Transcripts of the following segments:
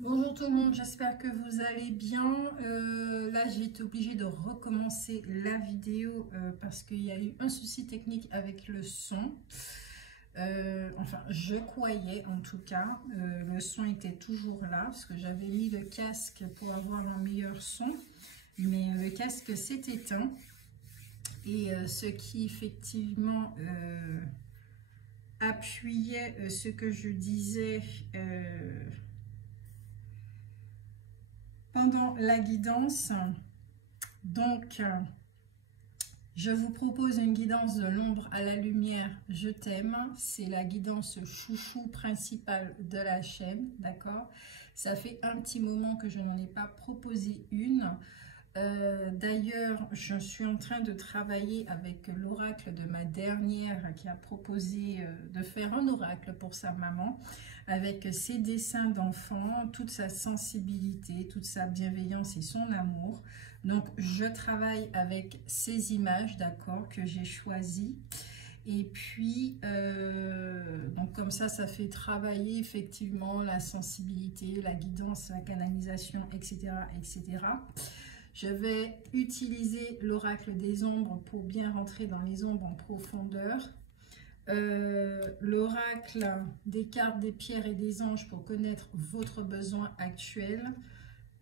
Bonjour tout le monde, j'espère que vous allez bien. Là, j'ai été obligée de recommencer la vidéo parce qu'il y a eu un souci technique avec le son. Enfin, je croyais en tout cas, le son était toujours là parce que j'avais mis le casque pour avoir un meilleur son. Mais le casque s'est éteint et ce qui effectivement appuyait ce que je disais pendant la guidance. Donc, je vous propose une guidance de l'ombre à la lumière, je t'aime. C'est la guidance chouchou principale de la chaîne, d'accord? Ça fait un petit moment que je n'en ai pas proposé une. D'ailleurs, je suis en train de travailler avec l'oracle de ma dernière qui a proposé de faire un oracle pour sa maman avec ses dessins d'enfants, toute sa sensibilité, toute sa bienveillance et son amour. Donc, je travaille avec ces images, d'accord, que j'ai choisies. Et puis, donc comme ça fait travailler effectivement la sensibilité, la guidance, la canalisation, etc., etc. Je vais utiliser l'oracle des ombres pour bien rentrer dans les ombres en profondeur. L'oracle des cartes, des pierres et des anges pour connaître votre besoin actuel.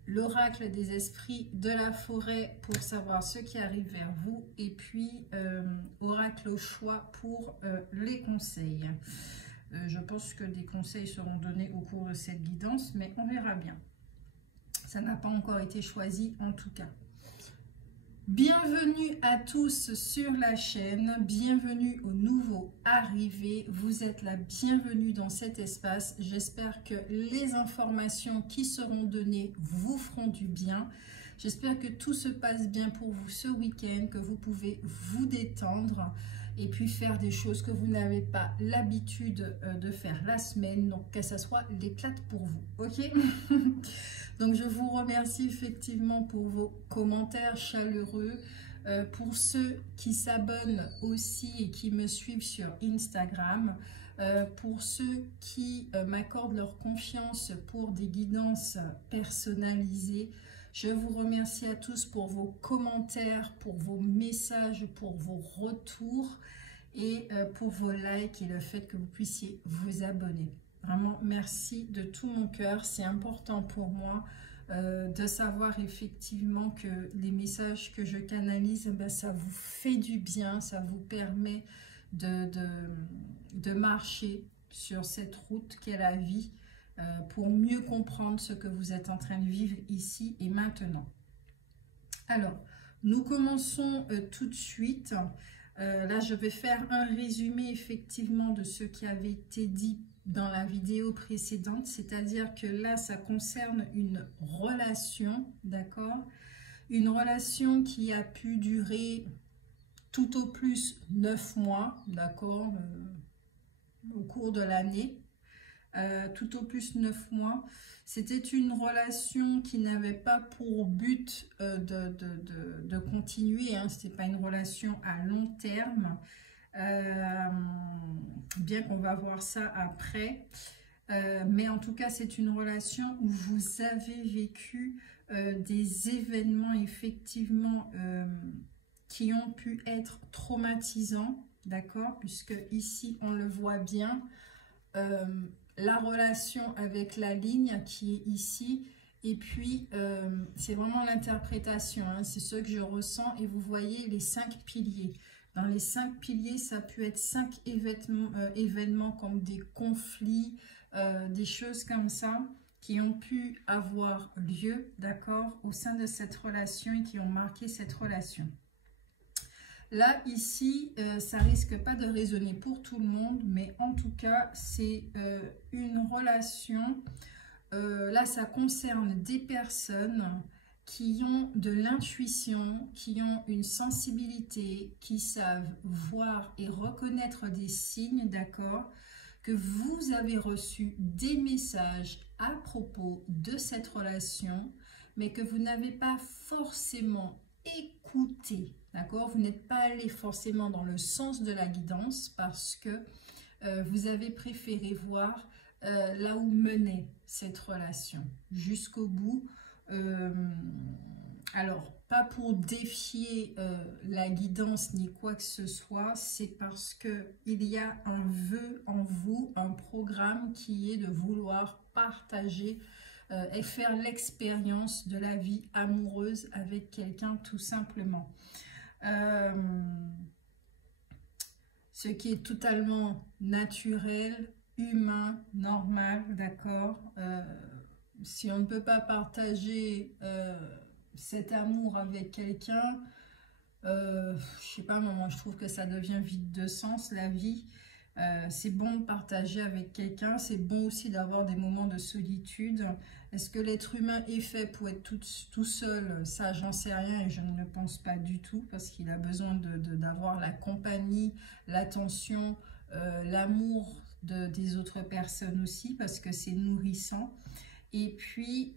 L'oracle des esprits de la forêt pour savoir ce qui arrive vers vous. Et puis, oracle au choix pour les conseils. Je pense que des conseils seront donnés au cours de cette guidance, mais on verra bien. Ça n'a pas encore été choisi en tout cas. Bienvenue à tous sur la chaîne, bienvenue aux nouveaux arrivés, vous êtes la bienvenue dans cet espace. J'espère que les informations qui seront données vous feront du bien. J'espère que tout se passe bien pour vous ce week-end, que vous pouvez vous détendre et puis faire des choses que vous n'avez pas l'habitude de faire la semaine, donc que ça soit l'éclate pour vous, ok? Donc je vous remercie effectivement pour vos commentaires chaleureux, pour ceux qui s'abonnent aussi et qui me suivent sur Instagram, pour ceux qui m'accordent leur confiance pour des guidances personnalisées. Je vous remercie à tous pour vos commentaires, pour vos messages, pour vos retours et pour vos likes et le fait que vous puissiez vous abonner. Vraiment, merci de tout mon cœur. C'est important pour moi de savoir effectivement que les messages que je canalise, ben, ça vous fait du bien, ça vous permet de marcher sur cette route qu'est la vie pour mieux comprendre ce que vous êtes en train de vivre ici et maintenant. Alors, nous commençons tout de suite. Là, je vais faire un résumé effectivement de ce qui avait été dit dans la vidéo précédente, c'est-à-dire que là, ça concerne une relation, d'accord? Une relation qui a pu durer tout au plus 9 mois, d'accord? Au cours de l'année, tout au plus 9 mois. C'était une relation qui n'avait pas pour but de continuer, hein. Ce n'était pas une relation à long terme. Bien qu'on va voir ça après, mais en tout cas c'est une relation où vous avez vécu des événements effectivement qui ont pu être traumatisants, d'accord, puisque ici on le voit bien, la relation avec la ligne qui est ici. Et puis, c'est vraiment l'interprétation, hein, c'est ce que je ressens. Et vous voyez les 5 piliers. Dans les 5 piliers, ça peut être 5 événements comme des conflits, des choses comme ça, qui ont pu avoir lieu, d'accord, au sein de cette relation et qui ont marqué cette relation. Là, ici, ça risque pas de résonner pour tout le monde, mais en tout cas, c'est une relation. Là, ça concerne des personnes qui ont de l'intuition, qui ont une sensibilité, qui savent voir et reconnaître des signes, d'accord, que vous avez reçu des messages à propos de cette relation, mais que vous n'avez pas forcément écouté, d'accord, vous n'êtes pas allé forcément dans le sens de la guidance parce que vous avez préféré voir là où menait cette relation jusqu'au bout. Alors, pas pour défier la guidance ni quoi que ce soit, c'est parce qu'il y a un vœu en vous, un programme qui est de vouloir partager et faire l'expérience de la vie amoureuse avec quelqu'un tout simplement. Ce qui est totalement naturel, humain, normal, d'accord. Si on ne peut pas partager cet amour avec quelqu'un, je sais pas, moi je trouve que ça devient vide de sens, la vie. C'est bon de partager avec quelqu'un, c'est bon aussi d'avoir des moments de solitude. Est-ce que l'être humain est fait pour être tout seul? Ça, j'en sais rien et je ne le pense pas du tout, parce qu'il a besoin d'avoir la compagnie, l'attention, l'amour des autres personnes aussi, parce que c'est nourrissant. Et puis,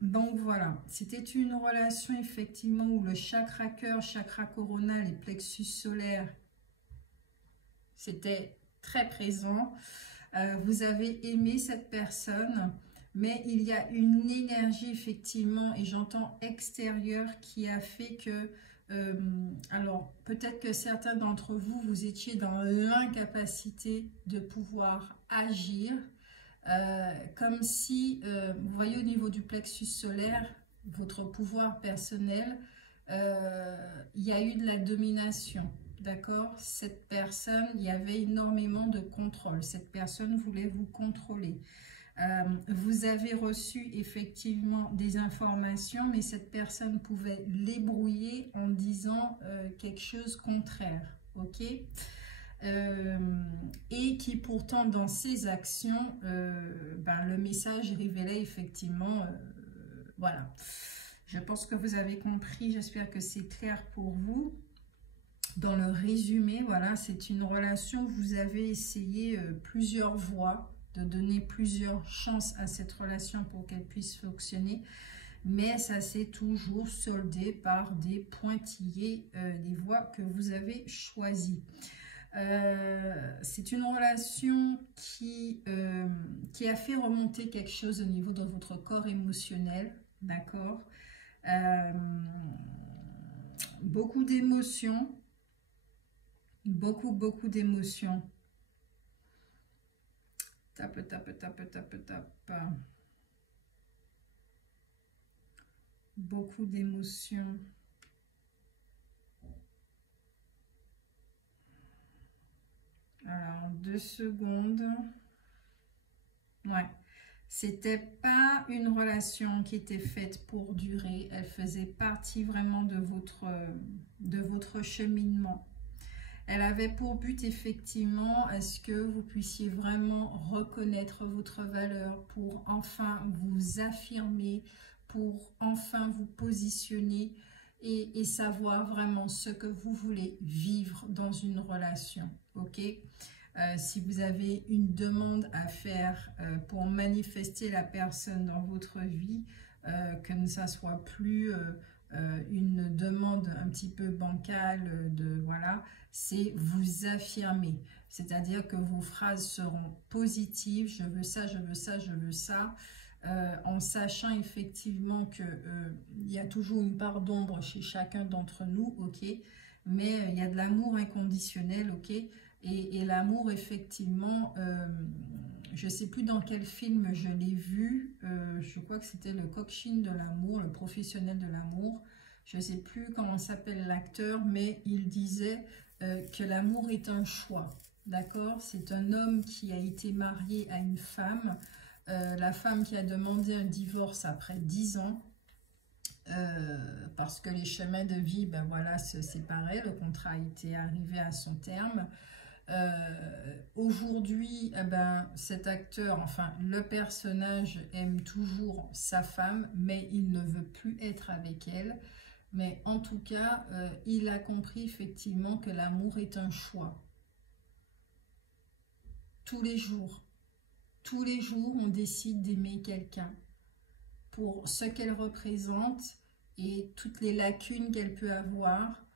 donc voilà, c'était une relation effectivement où le chakra cœur, chakra coronal et plexus solaire, c'était très présent. Vous avez aimé cette personne, mais il y a une énergie effectivement, et j'entends extérieure, qui a fait que, alors peut-être que certains d'entre vous, vous étiez dans l'incapacité de pouvoir agir, comme si, vous voyez au niveau du plexus solaire, votre pouvoir personnel, il y a eu de la domination. D'accord? Cette personne, il y avait énormément de contrôle. Cette personne voulait vous contrôler. Vous avez reçu effectivement des informations, mais cette personne pouvait les brouiller en disant quelque chose contraire. Ok? Et qui pourtant dans ses actions, le message révélait effectivement, voilà. Je pense que vous avez compris, j'espère que c'est clair pour vous. Dans le résumé, voilà, c'est une relation où vous avez essayé plusieurs voies, de donner plusieurs chances à cette relation pour qu'elle puisse fonctionner, mais ça s'est toujours soldé par des pointillés, des voies que vous avez choisies. C'est une relation qui a fait remonter quelque chose au niveau de votre corps émotionnel, d'accord? Beaucoup d'émotions. Beaucoup d'émotions. Tape, tape, tape, tape, tape. Beaucoup d'émotions. Alors, 2 secondes. Ouais. C'était pas une relation qui était faite pour durer. Elle faisait partie vraiment de votre cheminement. Elle avait pour but effectivement à ce que vous puissiez vraiment reconnaître votre valeur pour enfin vous affirmer, pour enfin vous positionner et savoir vraiment ce que vous voulez vivre dans une relation. Ok? Si vous avez une demande à faire pour manifester la personne dans votre vie, que ça soit plus une demande un petit peu bancale, voilà, c'est vous affirmer. C'est-à-dire que vos phrases seront positives, je veux ça, je veux ça, je veux ça, en sachant effectivement qu'il y a toujours une part d'ombre chez chacun d'entre nous, ok, mais il y a de l'amour inconditionnel, ok. Et l'amour, effectivement, je ne sais plus dans quel film je l'ai vu, je crois que c'était le coaching de l'amour, le professionnel de l'amour, je ne sais plus comment s'appelle l'acteur, mais il disait que l'amour est un choix, d'accord? C'est un homme qui a été marié à une femme, la femme qui a demandé un divorce après 10 ans, parce que les chemins de vie, ben voilà, se séparaient, le contrat était arrivé à son terme. Aujourd'hui, eh ben, cet acteur, enfin le personnage aime toujours sa femme, mais il ne veut plus être avec elle. Mais en tout cas, il a compris effectivement que l'amour est un choix. Tous les jours, on décide d'aimer quelqu'un pour ce qu'elle représente et toutes les lacunes qu'elle peut avoir.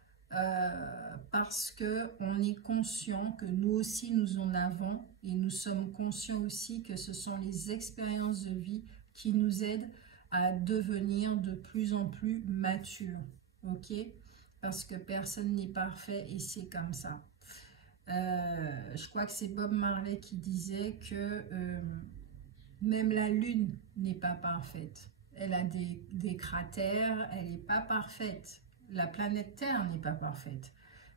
parce que on est conscient que nous aussi nous en avons et nous sommes conscients aussi que ce sont les expériences de vie qui nous aident à devenir de plus en plus matures, ok? Parce que personne n'est parfait et c'est comme ça. Je crois que c'est Bob Marley qui disait que même la Lune n'est pas parfaite. Elle a des cratères, elle n'est pas parfaite. La planète Terre n'est pas parfaite.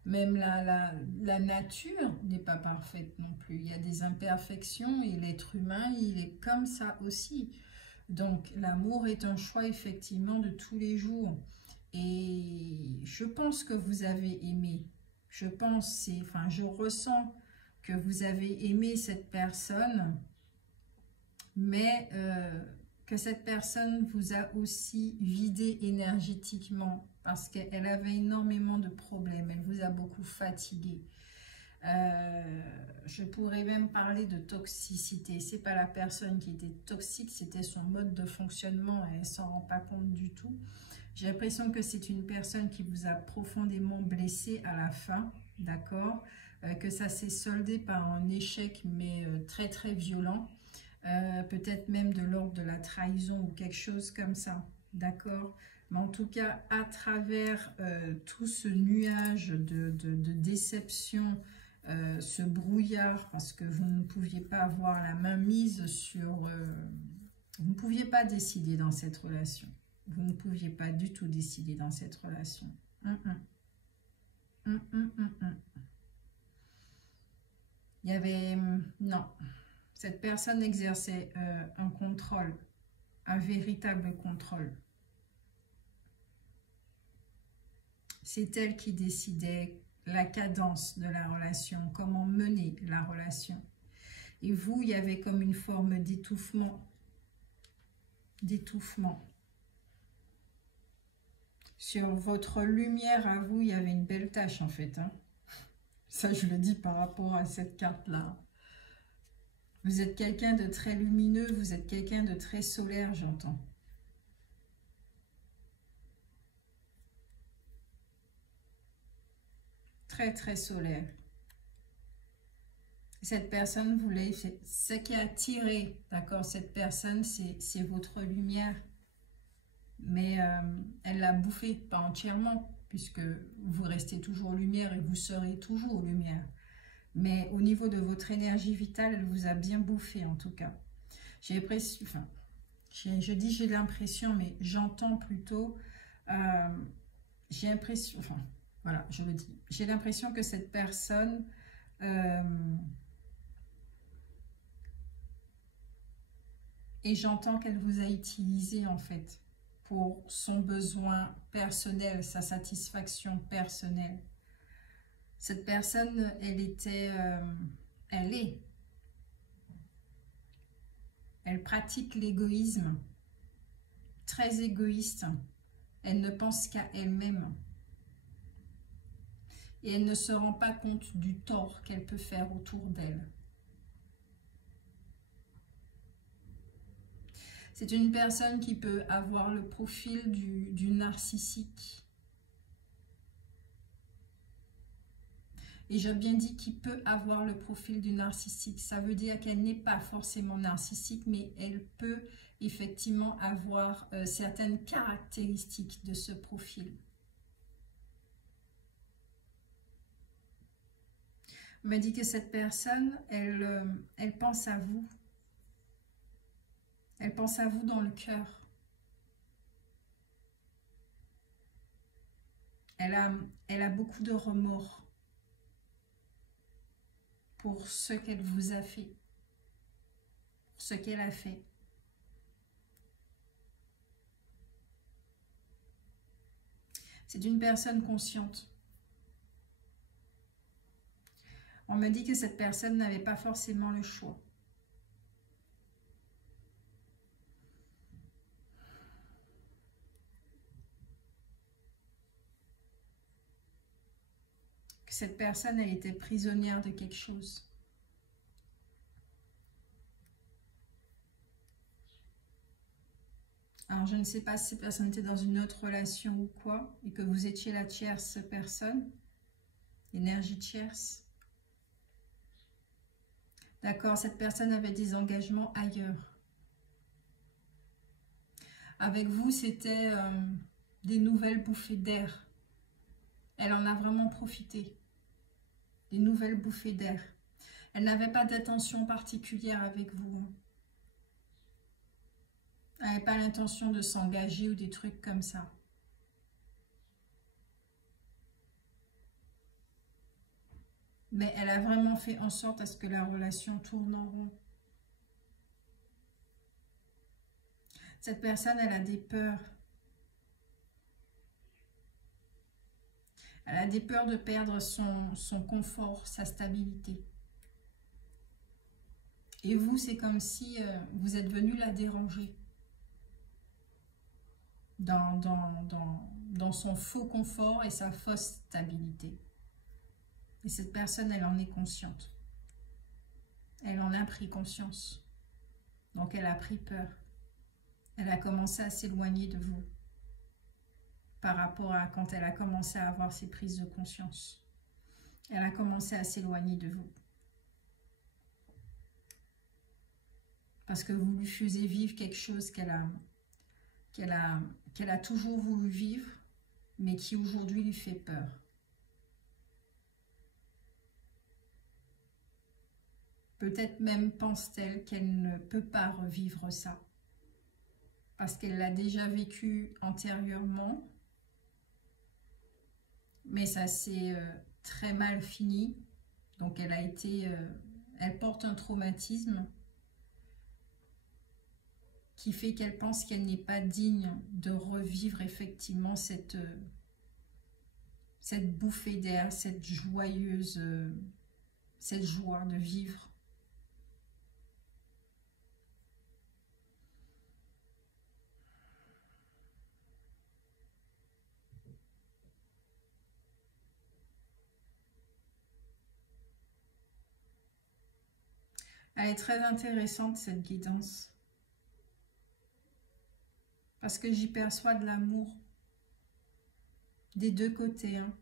Même la nature n'est pas parfaite non plus. Il y a des imperfections et l'être humain, il est comme ça aussi. Donc l'amour est un choix effectivement de tous les jours. Et je pense que vous avez aimé. Je pense, enfin je ressens que vous avez aimé cette personne, mais que cette personne vous a aussi vidé énergétiquement parce qu'elle avait énormément de problèmes, elle vous a beaucoup fatigué. Je pourrais même parler de toxicité. C'est pas la personne qui était toxique, c'était son mode de fonctionnement et elle s'en rend pas compte du tout. J'ai l'impression que c'est une personne qui vous a profondément blessé à la fin, d'accord, que ça s'est soldé par un échec mais très très violent. Peut-être même de l'ordre de la trahison ou quelque chose comme ça, d'accord? Mais en tout cas, à travers tout ce nuage de déception, ce brouillard, parce que vous ne pouviez pas avoir la main mise sur... vous ne pouviez pas décider dans cette relation. Vous ne pouviez pas du tout décider dans cette relation. Il y avait... non. Cette personne exerçait un contrôle, un véritable contrôle. C'est elle qui décidait la cadence de la relation, comment mener la relation. Et vous, il y avait comme une forme d'étouffement. Sur votre lumière à vous, il y avait une belle tache en fait. Hein. Ça, je le dis par rapport à cette carte-là. Vous êtes quelqu'un de très lumineux, vous êtes quelqu'un de très solaire, j'entends. Très, très solaire. Cette personne voulait... Ce qui a attiré, d'accord, cette personne, c'est votre lumière. Mais elle l'a bouffée, pas entièrement, puisque vous restez toujours lumière et vous serez toujours lumière. Mais au niveau de votre énergie vitale, elle vous a bien bouffé en tout cas. J'ai l'impression, enfin, je dis j'ai l'impression, mais j'entends plutôt, j'ai l'impression, enfin, voilà, je le dis. J'ai l'impression que cette personne, et j'entends qu'elle vous a utilisé en fait, pour son besoin personnel, sa satisfaction personnelle. Cette personne, elle était, elle pratique l'égoïsme, très égoïste. Elle ne pense qu'à elle-même. Et elle ne se rend pas compte du tort qu'elle peut faire autour d'elle. C'est une personne qui peut avoir le profil du narcissique. Et j'ai bien dit qu'il peut avoir le profil du narcissique. Ça veut dire qu'elle n'est pas forcément narcissique, mais elle peut effectivement avoir certaines caractéristiques de ce profil. On m'a dit que cette personne, elle pense à vous. Elle pense à vous dans le cœur. Elle a beaucoup de remords pour ce qu'elle vous a fait, ce qu'elle a fait. C'est une personne consciente. On me dit que cette personne n'avait pas forcément le choix. Que cette personne, elle était prisonnière de quelque chose. Alors, je ne sais pas si cette personne était dans une autre relation ou quoi, et que vous étiez la tierce personne, énergie tierce. D'accord, cette personne avait des engagements ailleurs. Avec vous, c'était des nouvelles bouffées d'air. Elle en a vraiment profité. Des nouvelles bouffées d'air. Elle n'avait pas d'attention particulière avec vous. Elle n'avait pas l'intention de s'engager ou des trucs comme ça. Mais elle a vraiment fait en sorte à ce que la relation tourne en rond. Cette personne, elle a des peurs. Elle a des peurs de perdre son confort, sa stabilité. Et vous, c'est comme si vous êtes venu la déranger dans son faux confort et sa fausse stabilité. Et cette personne, elle en est consciente. Elle en a pris conscience. Donc, elle a pris peur. Elle a commencé à s'éloigner de vous par rapport à quand elle a commencé à avoir ses prises de conscience. Elle a commencé à s'éloigner de vous. Parce que vous lui faisiez vivre quelque chose qu'elle a toujours voulu vivre, mais qui aujourd'hui lui fait peur. Peut-être même pense-t-elle qu'elle ne peut pas revivre ça. Parce qu'elle l'a déjà vécu antérieurement. Mais ça s'est très mal fini. Donc elle porte un traumatisme qui fait qu'elle pense qu'elle n'est pas digne de revivre effectivement cette bouffée d'air, cette joie de vivre. Elle est très intéressante, cette guidance. Parce que j'y perçois de l'amour. Des deux côtés, hein.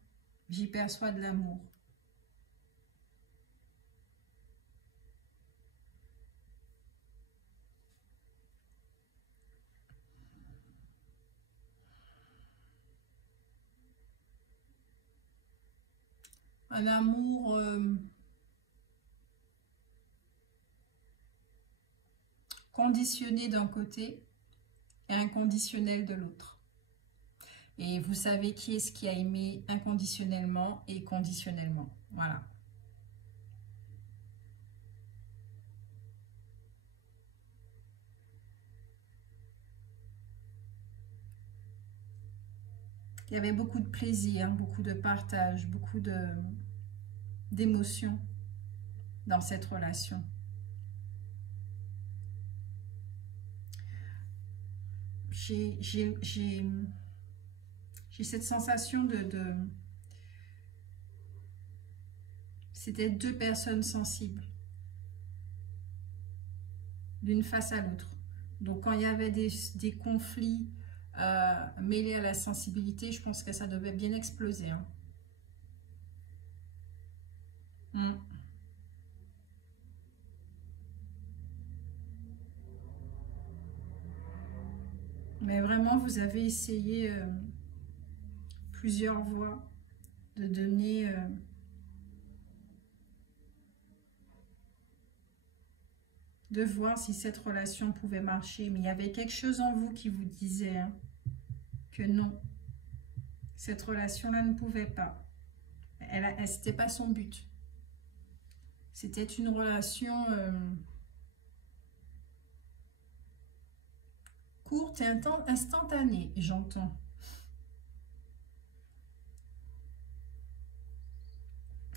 J'y perçois de l'amour. Un amour conditionné d'un côté et inconditionnel de l'autre. Et vous savez qui est-ce qui a aimé inconditionnellement et conditionnellement. Voilà. Il y avait beaucoup de plaisir, beaucoup de partage, beaucoup d'émotions dans cette relation. J'ai cette sensation c'était deux personnes sensibles, d'une face à l'autre. Donc quand il y avait des conflits mêlés à la sensibilité, je pense que ça devait bien exploser. Hein. Mais vraiment, vous avez essayé plusieurs voies de donner de voir si cette relation pouvait marcher. Mais il y avait quelque chose en vous qui vous disait hein, que non, cette relation-là ne pouvait pas. C'était pas son but. C'était une relation courte et instantanée, j'entends.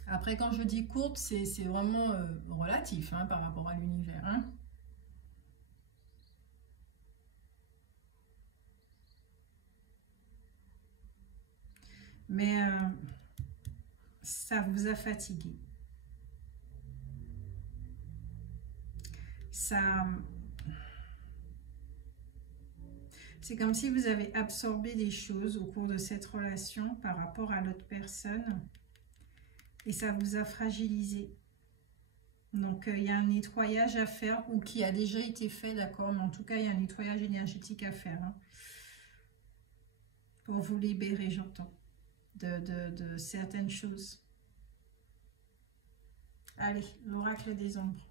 Après, quand je dis courte, c'est vraiment relatif hein, par rapport à l'univers. Hein. Mais ça vous a fatigué. C'est comme si vous avez absorbé des choses au cours de cette relation par rapport à l'autre personne. Et ça vous a fragilisé. Donc, il y a un nettoyage à faire ou qui a déjà été fait, d'accord? Mais en tout cas, il y a un nettoyage énergétique à faire. Hein, pour vous libérer, j'entends, de certaines choses. Allez, l'oracle des ombres.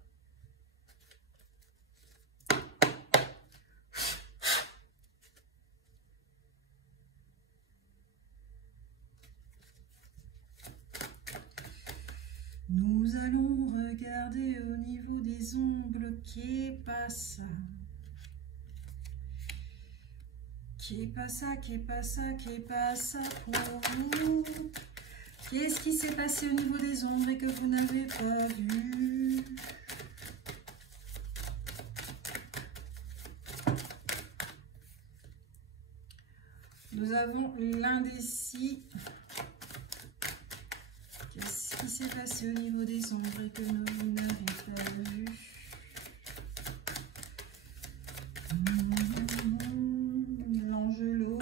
Nous allons regarder au niveau des ombres qui passe. Qui passe pour vous? Qu'est-ce qui s'est passé au niveau des ombres et que vous n'avez pas vu? Nous avons l'indécis. Qu'est-ce qui s'est passé au niveau des ombres et que vous n'avez pas vu? L'Angelot.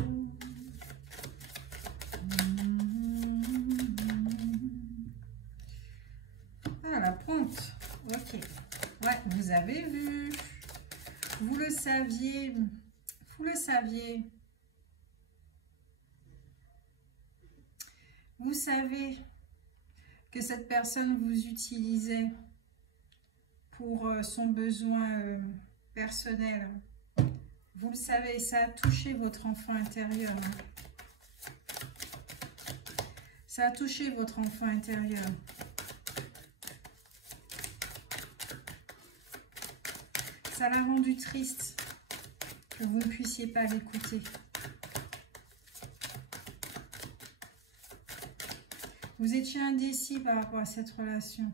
Ah, la pointe. Ok. Ouais, vous avez vu. Vous le saviez. Vous le saviez. Vous savez que cette personne vous utilisait pour son besoin personnel. Vous le savez, ça a touché votre enfant intérieur. Ça a touché votre enfant intérieur. Ça l'a rendu triste que vous ne puissiez pas l'écouter. Vous étiez indécis par rapport à cette relation.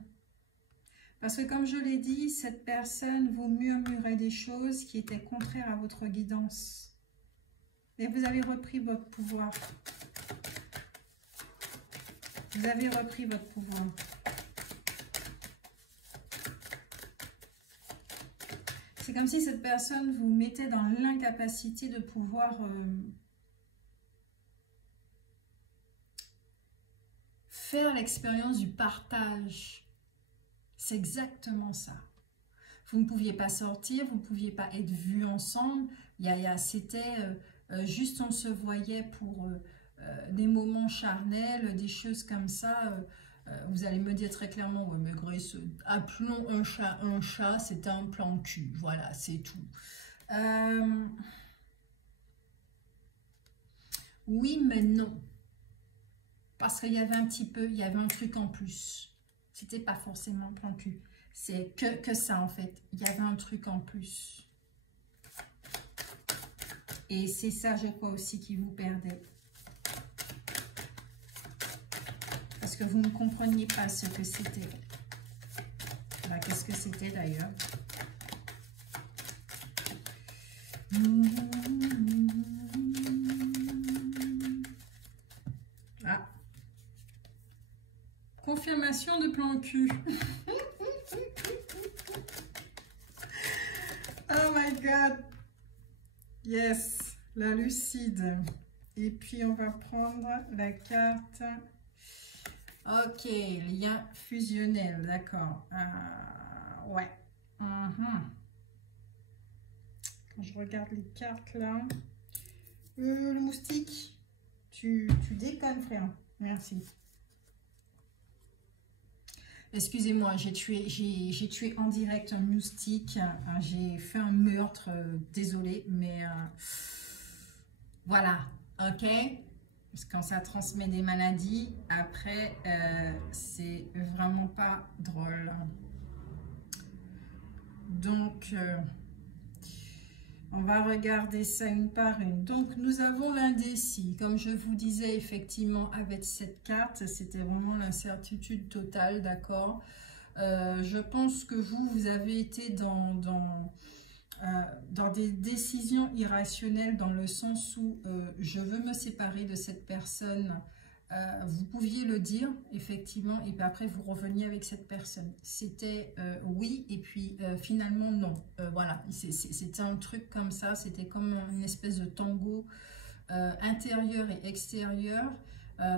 Parce que comme je l'ai dit, cette personne vous murmurait des choses qui étaient contraires à votre guidance. Et vous avez repris votre pouvoir. Vous avez repris votre pouvoir. C'est comme si cette personne vous mettait dans l'incapacité de pouvoir faire l'expérience du partage. C'est exactement ça. Vous ne pouviez pas sortir, vous ne pouviez pas être vus ensemble. C'était juste on se voyait pour des moments charnels, des choses comme ça. Vous allez me dire très clairement, ouais, mais Grace, appelons un chat, c'est un plan de cul. Voilà, c'est tout. Oui, mais non. Parce qu'il y avait un petit peu, il y avait un truc en plus. C'était pas forcément un plan de cul. C'est que ça, en fait. Il y avait un truc en plus. Et c'est ça, je crois aussi, qui vous perdait. Parce que vous ne compreniez pas ce que c'était. Bah, qu'est-ce que c'était d'ailleurs? Ah. Confirmation de plan cul. Oh my God. Yes, la lucide. Et puis, on va prendre la carte. Ok, lien fusionnel, d'accord. Ouais. Quand je regarde les cartes là. Le moustique, tu déconnes, frère. Merci. Excusez-moi, j'ai tué en direct un moustique. J'ai fait un meurtre. Désolée, mais voilà. Ok? Parce que quand ça transmet des maladies, après, c'est vraiment pas drôle. Donc, on va regarder ça une par une. Donc, nous avons l'indécis. Comme je vous disais, effectivement, avec cette carte, c'était vraiment l'incertitude totale, d'accord? Je pense que vous avez été dans des décisions irrationnelles, dans le sens où je veux me séparer de cette personne vous pouviez le dire, effectivement, et puis après, vous reveniez avec cette personne. C'était oui, et puis finalement, non. Voilà, c'était un truc comme ça, c'était comme une espèce de tango intérieur et extérieur.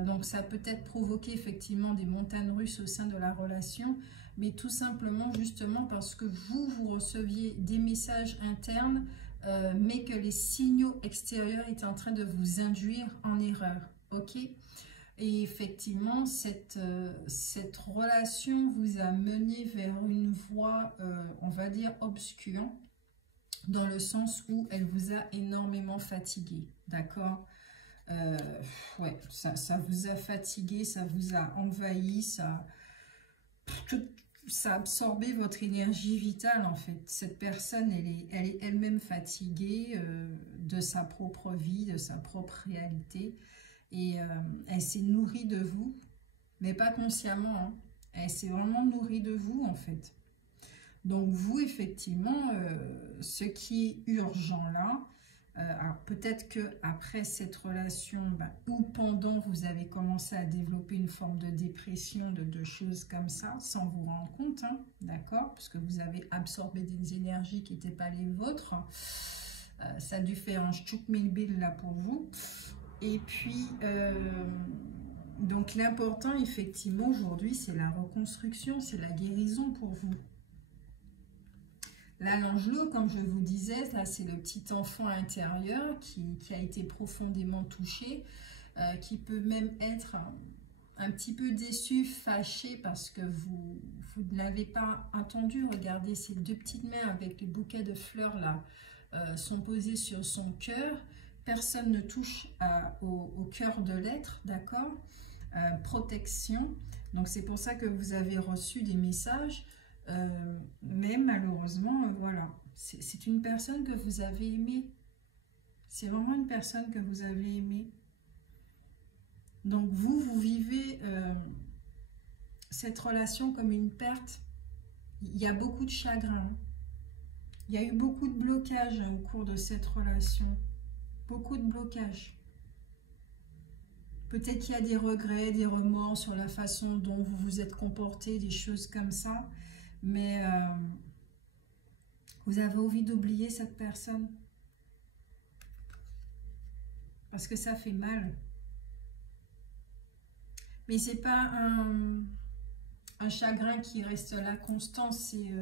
Donc, ça peut être provoqué, effectivement, des montagnes russes au sein de la relation, mais tout simplement, justement, parce que vous receviez des messages internes, mais que les signaux extérieurs étaient en train de vous induire en erreur. Ok? Et effectivement, cette relation vous a mené vers une voie, on va dire, obscure, dans le sens où elle vous a énormément fatigué. D'accord? Ouais, ça vous a fatigué, ça vous a envahi, ça a absorbé votre énergie vitale, en fait. Cette personne, elle est elle-même fatiguée de sa propre vie, de sa propre réalité. Et elle s'est nourrie de vous, mais pas consciemment. Hein. Elle s'est vraiment nourrie de vous, en fait. Donc, vous, effectivement, ce qui est urgent là, peut-être qu'après cette relation, ou pendant, vous avez commencé à développer une forme de dépression, de choses comme ça, sans vous rendre compte, hein, d'accord? Parce que vous avez absorbé des énergies qui n'étaient pas les vôtres. Ça a dû faire un chouc mille là pour vous. Et puis, donc l'important, effectivement, aujourd'hui, c'est la reconstruction, c'est la guérison pour vous. Là, l'angelot, comme je vous disais, là, c'est le petit enfant intérieur qui a été profondément touché, qui peut même être un petit peu déçu, fâché, parce que vous ne l'avez pas entendu. Regardez, ces deux petites mains avec les bouquets de fleurs, là, sont posées sur son cœur. Personne ne touche au cœur de l'être, d'accord? Protection. Donc, c'est pour ça que vous avez reçu des messages. Mais malheureusement, voilà. C'est une personne que vous avez aimée. C'est vraiment une personne que vous avez aimée. Donc, vous vivez cette relation comme une perte. Il y a beaucoup de chagrin. Il y a eu beaucoup de blocages au cours de cette relation. Beaucoup de blocages. Peut-être qu'il y a des regrets, des remords sur la façon dont vous vous êtes comporté, des choses comme ça. Mais vous avez envie d'oublier cette personne. Parce que ça fait mal. Mais c'est pas un chagrin qui reste là constant. C'est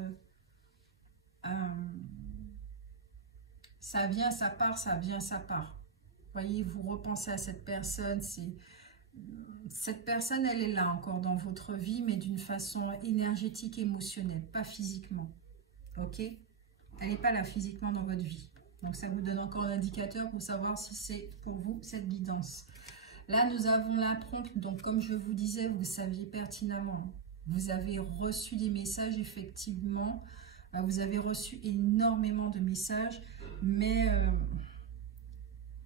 ça vient, ça part, ça vient, ça part. Voyez, vous repensez à cette personne. Cette personne, elle est là encore dans votre vie, mais d'une façon énergétique, émotionnelle, pas physiquement. Ok? Elle n'est pas là physiquement dans votre vie. Donc, ça vous donne encore un indicateur pour savoir si c'est pour vous cette guidance. Là, nous avons la prompte. Donc, comme je vous disais, vous saviez pertinemment. Vous avez reçu des messages, effectivement. Vous avez reçu énormément de messages, mais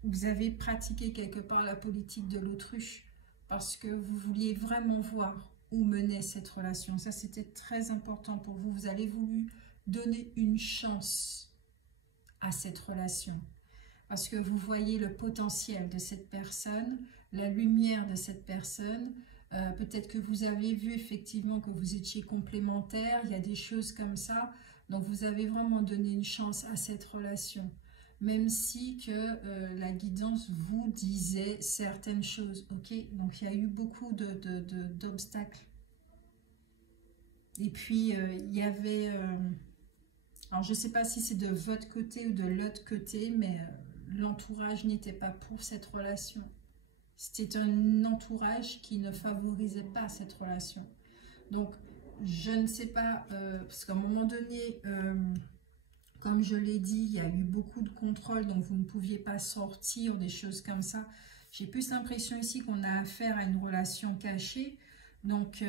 vous avez pratiqué quelque part la politique de l'autruche parce que vous vouliez vraiment voir où menait cette relation. Ça, c'était très important pour vous. Vous avez voulu donner une chance à cette relation parce que vous voyez le potentiel de cette personne, la lumière de cette personne. Peut-être que vous avez vu effectivement que vous étiez complémentaires, il y a des choses comme ça. Donc, vous avez vraiment donné une chance à cette relation. Même si que la guidance vous disait certaines choses, ok? Donc, il y a eu beaucoup d'obstacles. Et puis, il y avait... alors, je ne sais pas si c'est de votre côté ou de l'autre côté, mais l'entourage n'était pas pour cette relation. C'était un entourage qui ne favorisait pas cette relation. Donc, je ne sais pas, parce qu'à un moment donné... comme je l'ai dit, il y a eu beaucoup de contrôle, donc vous ne pouviez pas sortir, des choses comme ça. J'ai plus l'impression ici qu'on a affaire à une relation cachée. Donc,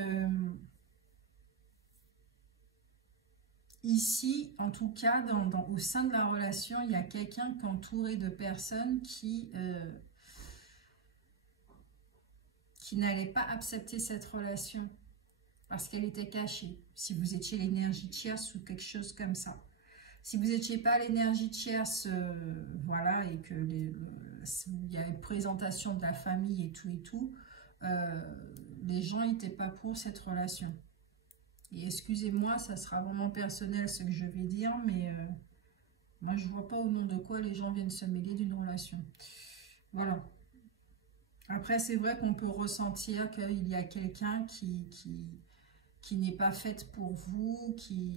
ici, en tout cas, au sein de la relation, il y a quelqu'un qui est entouré de personnes qui n'allaient pas accepter cette relation parce qu'elle était cachée. Si vous étiez l'énergie tierce ou quelque chose comme ça. Si vous n'étiez pas l'énergie tierce, voilà, et que il y a une présentation de la famille et tout, les gens n'étaient pas pour cette relation. Et excusez-moi, ça sera vraiment personnel ce que je vais dire, mais moi je vois pas au nom de quoi les gens viennent se mêler d'une relation. Voilà. Après, c'est vrai qu'on peut ressentir qu'il y a quelqu'un qui n'est pas faite pour vous, qui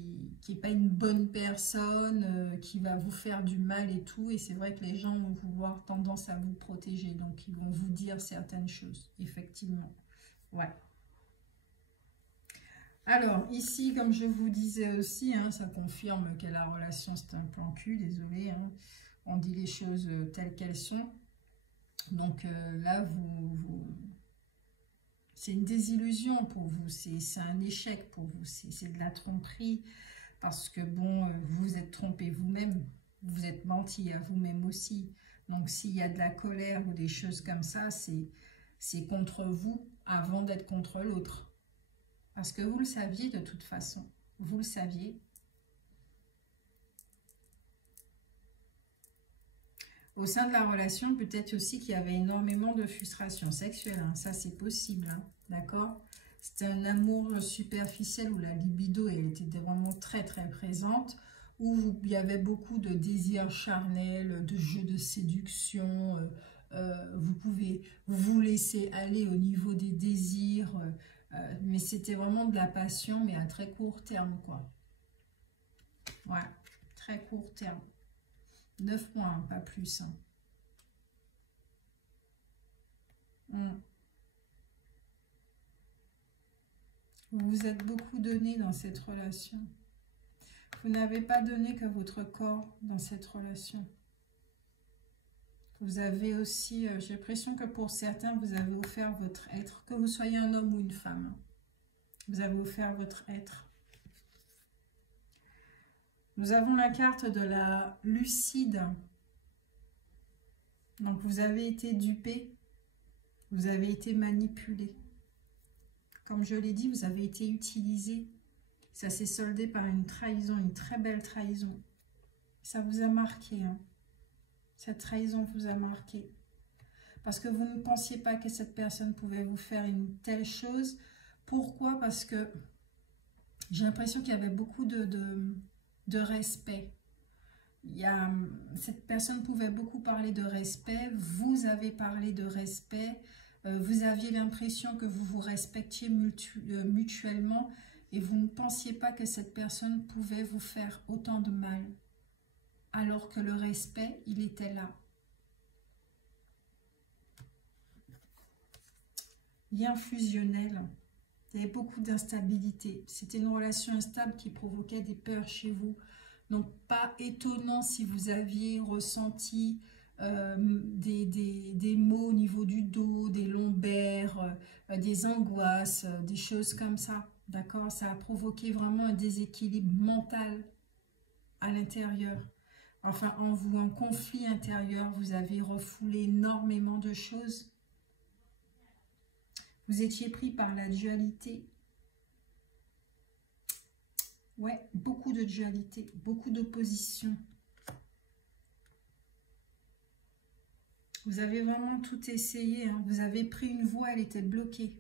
n'est pas une bonne personne, qui va vous faire du mal et tout. Et c'est vrai que les gens vont vouloir tendance à vous protéger. Donc, ils vont vous dire certaines choses, effectivement. Ouais. Alors, ici, comme je vous disais aussi, hein, ça confirme que la relation, c'est un plan cul, désolé. Hein, on dit les choses telles qu'elles sont. Donc là, c'est une désillusion pour vous, c'est un échec pour vous, c'est de la tromperie, parce que bon, vous vous êtes trompé vous-même, vous êtes menti à vous-même aussi. Donc s'il y a de la colère ou des choses comme ça, c'est contre vous avant d'être contre l'autre. Parce que vous le saviez de toute façon, vous le saviez. Au sein de la relation, peut-être aussi qu'il y avait énormément de frustration sexuelle. Hein. Ça, c'est possible. Hein. D'accord? C'était un amour superficiel où la libido elle était vraiment très, très présente. Où il y avait beaucoup de désirs charnels, de jeux de séduction. Vous pouvez vous laisser aller au niveau des désirs. Mais c'était vraiment de la passion, mais à très court terme, quoi. Ouais, très court terme. 9 mois, hein, pas plus. Hein. Vous vous êtes beaucoup donné dans cette relation. Vous n'avez pas donné que votre corps dans cette relation. Vous avez aussi, j'ai l'impression que pour certains, vous avez offert votre être, que vous soyez un homme ou une femme. Vous avez offert votre être. Nous avons la carte de la lucide. Donc, vous avez été dupé, vous avez été manipulé. Comme je l'ai dit, vous avez été utilisé. Ça s'est soldé par une trahison, une très belle trahison. Ça vous a marqué. Hein. Cette trahison vous a marqué. Parce que vous ne pensiez pas que cette personne pouvait vous faire une telle chose. Pourquoi? Parce que j'ai l'impression qu'il y avait beaucoup de respect. Cette personne pouvait beaucoup parler de respect, vous avez parlé de respect, vous aviez l'impression que vous vous respectiez mutuellement et vous ne pensiez pas que cette personne pouvait vous faire autant de mal, alors que le respect, il était là. Lien fusionnel, il y avait beaucoup d'instabilité, c'était une relation instable qui provoquait des peurs chez vous. Donc, pas étonnant si vous aviez ressenti des maux au niveau du dos, des lombaires, des angoisses, des choses comme ça. D'accord? Ça a provoqué vraiment un déséquilibre mental à l'intérieur. Enfin, en vous, un conflit intérieur, vous avez refoulé énormément de choses. Vous étiez pris par la dualité. Ouais, beaucoup de dualité, beaucoup d'opposition. Vous avez vraiment tout essayé. Hein. Vous avez pris une voie, elle était bloquée.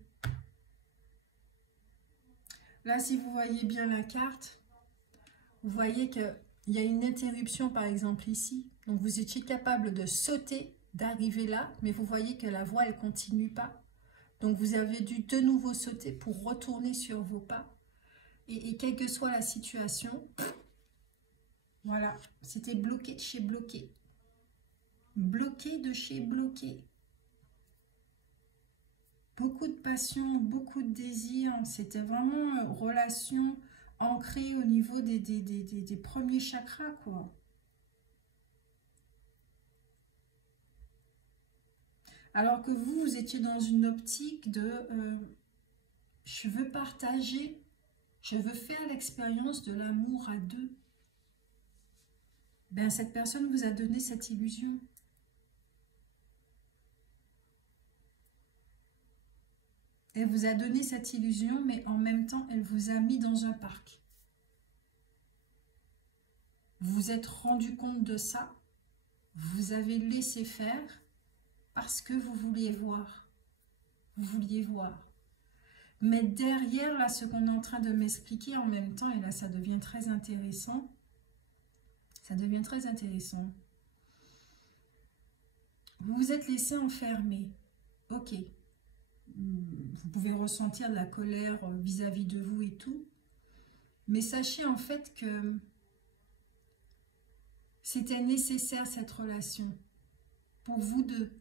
Là, si vous voyez bien la carte, vous voyez qu'il y a une interruption, par exemple, ici. Donc, vous étiez capable de sauter, d'arriver là, mais vous voyez que la voie, elle ne continue pas. Donc, vous avez dû de nouveau sauter pour retourner sur vos pas. Et quelle que soit la situation, voilà, c'était bloqué de chez bloqué. Bloqué de chez bloqué. Beaucoup de passion, beaucoup de désir. C'était vraiment une relation ancrée au niveau des premiers chakras, quoi. Alors que vous étiez dans une optique de je veux partager. Je veux faire l'expérience de l'amour à deux. Ben, cette personne vous a donné cette illusion. Elle vous a donné cette illusion, mais en même temps, elle vous a mis dans un parc. Vous vous êtes rendu compte de ça. Vous avez laissé faire parce que vous vouliez voir. vous vouliez voir. Mais derrière, là, ce qu'on est en train de m'expliquer en même temps, et là, ça devient très intéressant. Ça devient très intéressant. Vous vous êtes laissé enfermer. Ok. Vous pouvez ressentir de la colère vis-à-vis de vous et tout. Mais sachez en fait que c'était nécessaire cette relation pour vous deux.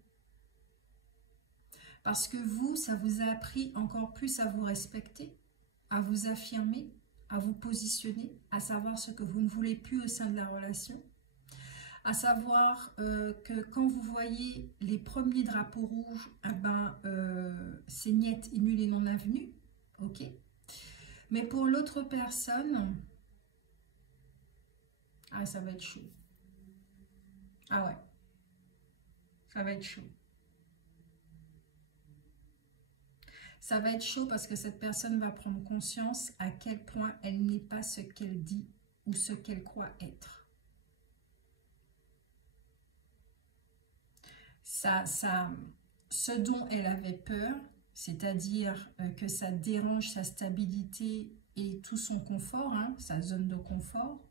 Parce que vous, ça vous a appris encore plus à vous respecter, à vous affirmer, à vous positionner, à savoir ce que vous ne voulez plus au sein de la relation. À savoir que quand vous voyez les premiers drapeaux rouges, c'est niet et nul et non avenu, ok. Mais pour l'autre personne, ah ça va être chaud. Ah ouais, ça va être chaud. Ça va être chaud parce que cette personne va prendre conscience à quel point elle n'est pas ce qu'elle dit ou ce qu'elle croit être. Ce dont elle avait peur, c'est-à-dire que ça dérange sa stabilité et tout son confort, hein, sa zone de confort,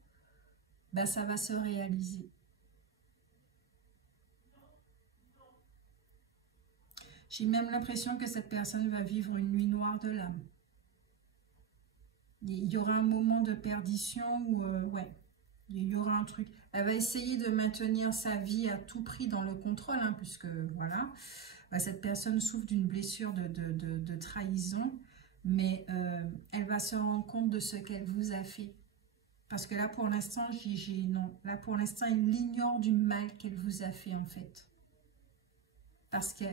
ben ça va se réaliser. J'ai même l'impression que cette personne va vivre une nuit noire de l'âme. Il y aura un moment de perdition où, ouais, il y aura un truc. Elle va essayer de maintenir sa vie à tout prix dans le contrôle, hein, puisque, voilà, cette personne souffre d'une blessure de trahison, mais elle va se rendre compte de ce qu'elle vous a fait. Parce que là, pour l'instant, non. Là, pour l'instant, elle ignore du mal qu'elle vous a fait, en fait. Parce que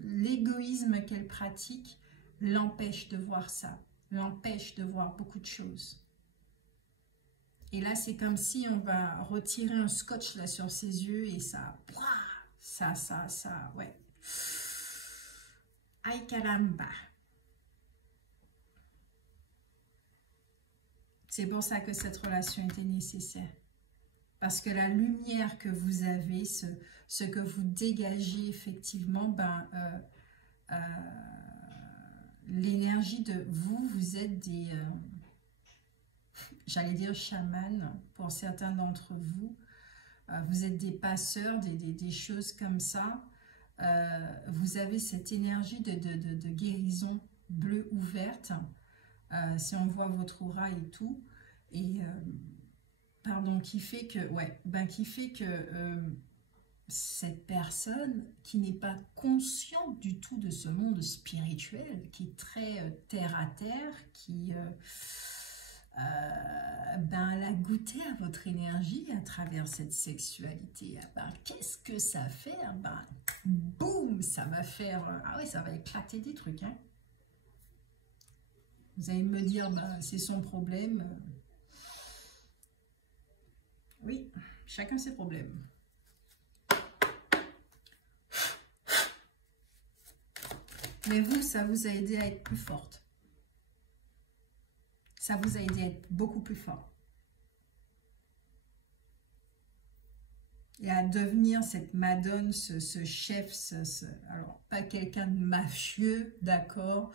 l'égoïsme qu'elle pratique l'empêche de voir ça, l'empêche de voir beaucoup de choses. Et là, c'est comme si on va retirer un scotch là sur ses yeux et ça, ouais. Ay caramba. C'est pour ça que cette relation était nécessaire. Parce que la lumière que vous avez, ce que vous dégagez effectivement, l'énergie de vous, vous êtes des... j'allais dire chamans pour certains d'entre vous. Vous êtes des passeurs, des choses comme ça. Vous avez cette énergie de guérison bleue ouverte. Si on voit votre aura et tout. Et, pardon, qui fait que, ouais, cette personne qui n'est pas consciente du tout de ce monde spirituel, qui est très terre à terre, qui... elle a goûté à votre énergie à travers cette sexualité. Qu'est-ce que ça fait? Boum, ça va faire... ah oui, ça va éclater des trucs. Hein. Vous allez me dire, c'est son problème. Oui, chacun ses problèmes. Mais vous, ça vous a aidé à être plus forte. Ça vous a aidé à être beaucoup plus fort. Et à devenir cette madone, ce chef, alors pas quelqu'un de mafieux, d'accord,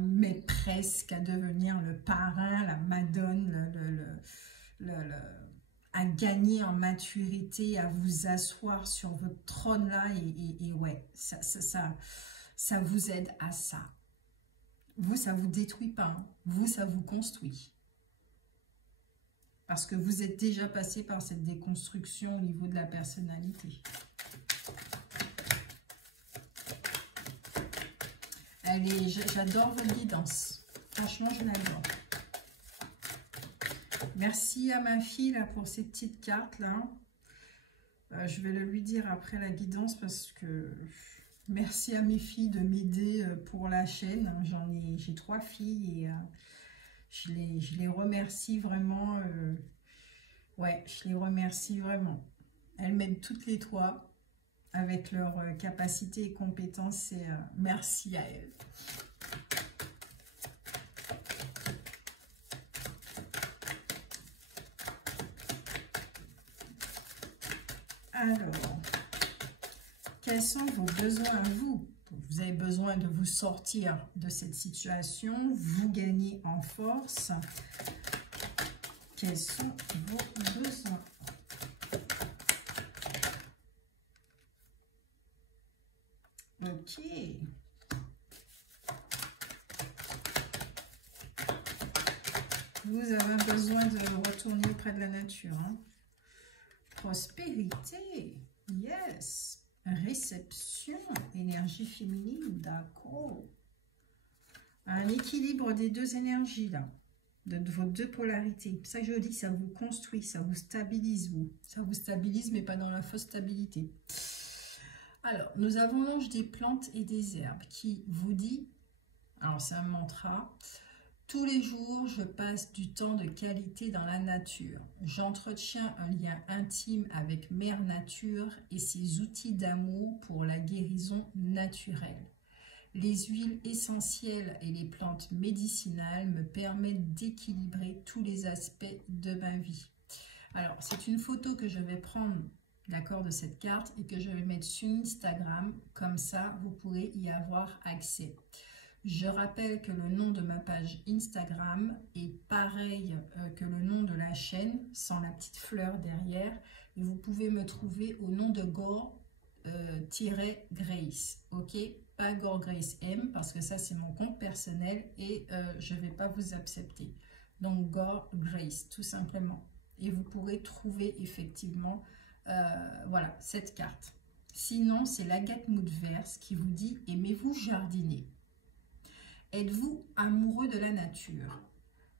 mais presque à devenir le parrain, la madone, à gagner en maturité, à vous asseoir sur votre trône là, et ouais, ça vous aide à ça. Vous, ça ne vous détruit pas. Hein. Vous, ça vous construit. Parce que vous êtes déjà passé par cette déconstruction au niveau de la personnalité. Allez, j'adore votre guidance. Franchement, je l'adore. Merci à ma fille là, pour ces petites cartes là. Je vais le lui dire après la guidance parce que... Merci à mes filles de m'aider pour la chaîne. J'ai 3 filles et je les remercie vraiment. Ouais, je les remercie vraiment. Elles m'aident toutes les 3 avec leur capacité et compétences. Et merci à elles. Alors... Quels sont vos besoins à vous? vous avez besoin de vous sortir de cette situation, vous gagnez en force. Quels sont vos besoins? Ok. Vous avez besoin de retourner auprès de la nature. Hein. Prospérité. Yes. Réception. Énergie féminine. D'accord. Un équilibre des deux énergies là. De vos deux polarités. C'est ça que je dis, ça vous construit, ça vous stabilise vous. Ça vous stabilise mais pas dans la fausse stabilité. Alors, nous avons l'ange des plantes et des herbes qui vous dit, alors c'est un mantra, tous les jours je passe du temps de qualité dans la nature. J'entretiens un lien intime avec Mère Nature et ses outils d'amour pour la guérison naturelle. Les huiles essentielles et les plantes médicinales me permettent d'équilibrer tous les aspects de ma vie. Alors, c'est une photo que je vais prendre, d'accord, de cette carte et que je vais mettre sur Instagram. Comme ça, vous pourrez y avoir accès. Je rappelle que le nom de ma page Instagram est pareil que le nom de la chaîne, sans la petite fleur derrière. Et vous pouvez me trouver au nom de Gore-Grace, ok? Pas Gore Grace M, parce que ça c'est mon compte personnel et je ne vais pas vous accepter. Donc Gore Grace, tout simplement. Et vous pourrez trouver effectivement, voilà, cette carte. Sinon, c'est l'Agate Moodverse qui vous dit « Aimez-vous jardiner ?» Êtes-vous amoureux de la nature?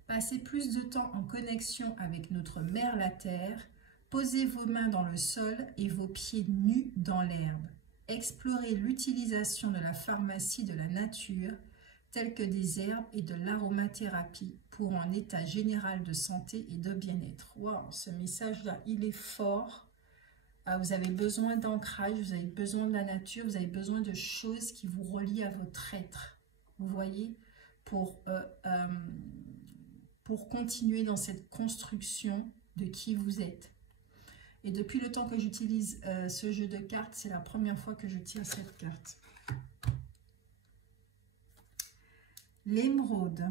Passez plus de temps en connexion avec notre mère la terre. Posez vos mains dans le sol et vos pieds nus dans l'herbe. Explorez l'utilisation de la pharmacie de la nature, telles que des herbes et de l'aromathérapie, pour un état général de santé et de bien-être. Wow, ce message-là, il est fort. Vous avez besoin d'ancrage, vous avez besoin de la nature, vous avez besoin de choses qui vous relient à votre être. Vous voyez, pour continuer dans cette construction de qui vous êtes. Et depuis le temps que j'utilise ce jeu de cartes, c'est la première fois que je tire cette carte. L'émeraude.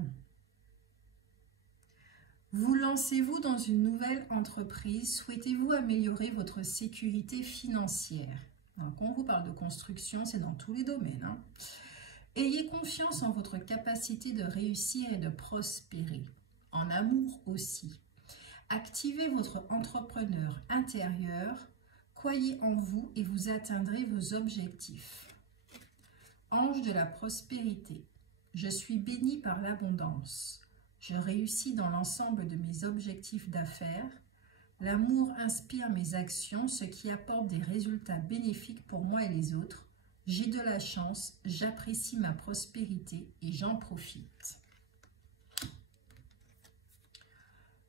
Vous lancez-vous dans une nouvelle entreprise? Souhaitez-vous améliorer votre sécurité financière? Alors, quand on vous parle de construction, c'est dans tous les domaines. Hein. Ayez confiance en votre capacité de réussir et de prospérer. En amour aussi. Activez votre entrepreneur intérieur, croyez en vous et vous atteindrez vos objectifs. Ange de la prospérité, je suis béni par l'abondance. Je réussis dans l'ensemble de mes objectifs d'affaires. L'amour inspire mes actions, ce qui apporte des résultats bénéfiques pour moi et les autres. J'ai de la chance, j'apprécie ma prospérité et j'en profite.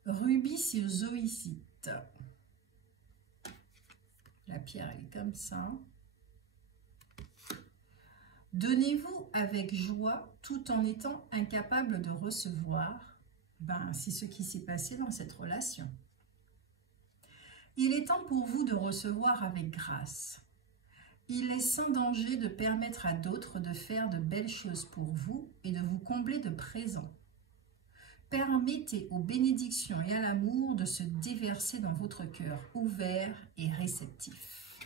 Rubis sur zoïsite. La pierre, elle est comme ça. Donnez-vous avec joie tout en étant incapable de recevoir. C'est ce qui s'est passé dans cette relation. Il est temps pour vous de recevoir avec grâce. Il est sans danger de permettre à d'autres de faire de belles choses pour vous et de vous combler de présents. Permettez aux bénédictions et à l'amour de se déverser dans votre cœur ouvert et réceptif.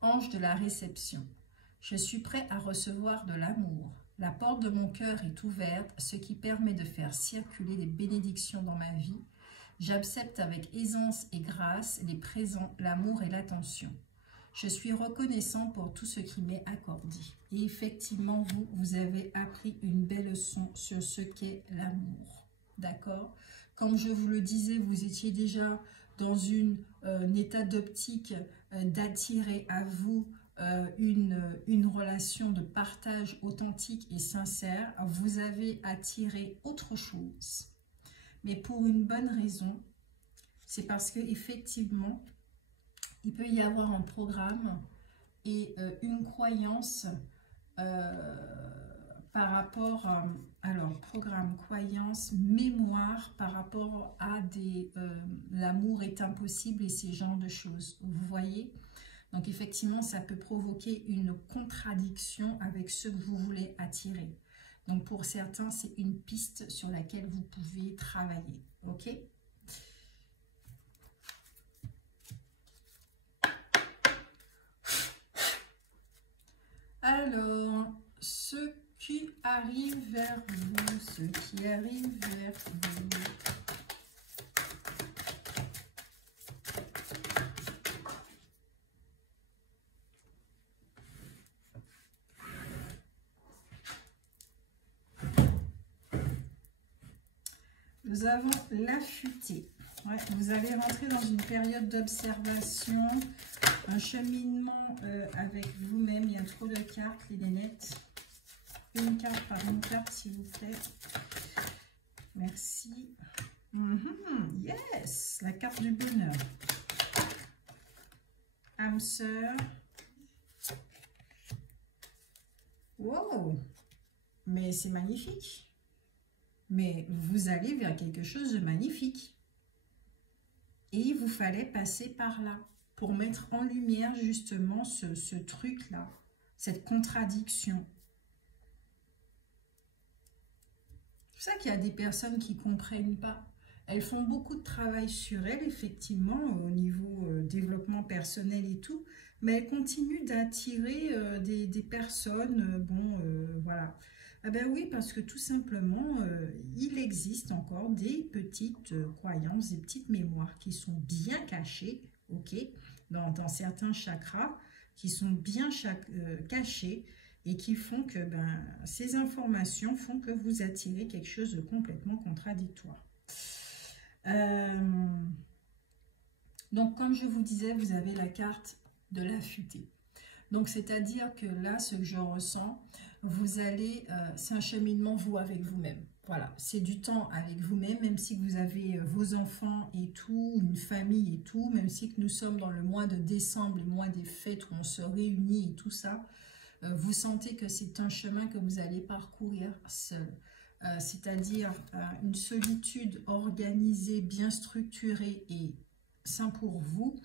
Ange de la réception, je suis prêt à recevoir de l'amour. La porte de mon cœur est ouverte, ce qui permet de faire circuler les bénédictions dans ma vie. J'accepte avec aisance et grâce les présents, l'amour et l'attention. Je suis reconnaissant pour tout ce qui m'est accordé. Et effectivement, vous avez appris une belle leçon sur ce qu'est l'amour. D'accord? Comme je vous le disais, vous étiez déjà dans un état d'optique d'attirer à vous une relation de partage authentique et sincère. Vous avez attiré autre chose. Mais pour une bonne raison, c'est parce qu'effectivement, il peut y avoir un programme et une croyance par rapport, alors programme, croyance, mémoire par rapport à l'amour est impossible et ces genres de choses. Vous voyez? Donc effectivement, ça peut provoquer une contradiction avec ce que vous voulez attirer. Donc pour certains, c'est une piste sur laquelle vous pouvez travailler. Ok? Alors, ce qui arrive vers vous, ce qui arrive vers vous. Nous avons l'affûté. Ouais, vous allez rentrer dans une période d'observation, un cheminement avec vous-même. Il y a trop de cartes, les nénettes. Une carte par une carte, s'il vous plaît. Merci. Yes, la carte du bonheur. Âme sœur. Wow, mais c'est magnifique. Mais vous allez vers quelque chose de magnifique. Et il vous fallait passer par là pour mettre en lumière justement ce truc-là, cette contradiction. C'est pour ça qu'il y a des personnes qui ne comprennent pas. Elles font beaucoup de travail sur elles, effectivement, au niveau développement personnel et tout, mais elles continuent d'attirer des personnes, voilà. Ah ben oui, parce que tout simplement, il existe encore des petites croyances, des petites mémoires qui sont bien cachées, ok, dans certains chakras, qui sont bien cachées et qui font que ces informations font que vous attirez quelque chose de complètement contradictoire. Donc, comme je vous disais, vous avez la carte de l'affûté. Donc, c'est-à-dire que là, ce que je ressens, vous allez, c'est un cheminement vous avec vous-même. Voilà, c'est du temps avec vous-même, même si vous avez vos enfants et tout, une famille et tout, même si que nous sommes dans le mois de décembre, le mois des fêtes où on se réunit et tout ça, vous sentez que c'est un chemin que vous allez parcourir seul. C'est-à-dire une solitude organisée, bien structurée et sain pour vous,